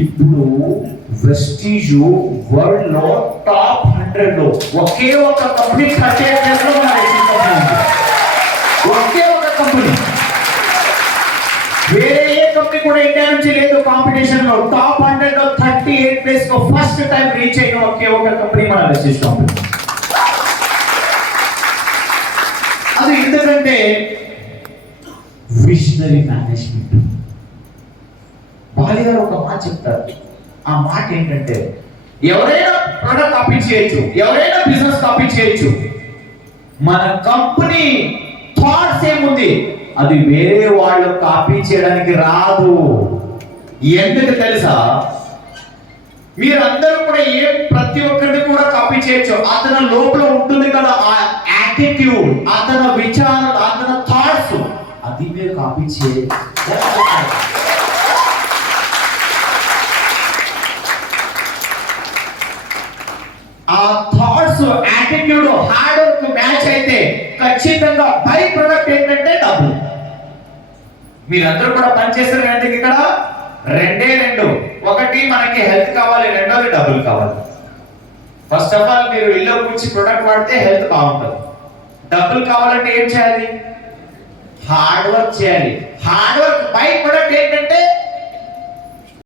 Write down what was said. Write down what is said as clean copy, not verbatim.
ఇప్పుడు Vestige world లో top 100 లో ఒకే ఒక కంపెనీ 38 ప్లేస్ లో మన ఒకే ఒక కంపెనీ. వేరే ఏ కంపెనీ కూడా ఇండియా నుంచి లేదు కాంపిటీషన్ లో. టాప్ 100 లో 38 ప్లేస్ లో ఫస్ట్ టైం రీచ్ అయిన ఒకే ఒక కంపెనీ మన వెస్టీజ్ కంపెనీ. అది ఎందుకంటే విజనరీ మేనేజ్మెంట్. బాలి గారు ఒక మాట చెప్తారు. ఆ మాట ఏంటంటే ఎవరైనా ప్రొడక్ట్ కాపీ చేయొచ్చు, ఎవరైనా బిజినెస్ కాపీ చేయొచ్చు, మన కంపెనీ థాట్స్ ఏముంది అది వేరే వాళ్ళు కాపీ చేయడానికి రాదు. ఎందుకు తెలుసా? మీరందరూ కూడా ప్రతి ఒక్కరిని కూడా కాపీ చేయొచ్చు. అతని లోపల ఉంటుంది కదా ఆ యాటిట్యూడ్, అతని విచారాలు, అతని థాట్స్, అది మీరు కాపీ చేయాలి. ఆ thoughts, attitude, hard work match అయితే ఖచ్చితంగా బై ప్రొడక్ట్ ఏంటంటే డబ్బు. మీరందరూ కూడా పనిచేస్తారు అంటే ఇక్కడ రెండు. ఒకటి మనకి హెల్త్ కావాలి, రెండోది డబ్బులు కావాలి. ఫస్ట్ ఆఫ్ ఆల్ మీరు ఇల్లు కూర్చి ప్రొడక్ట్ వాడితే హెల్త్ బాగుంటుంది. డబ్బులు కావాలంటే ఏం చేయాలి? హార్డ్ వర్క్ చేయాలి. హార్డ్ వర్క్ బై ప్రొడక్ట్ ఏంటంటే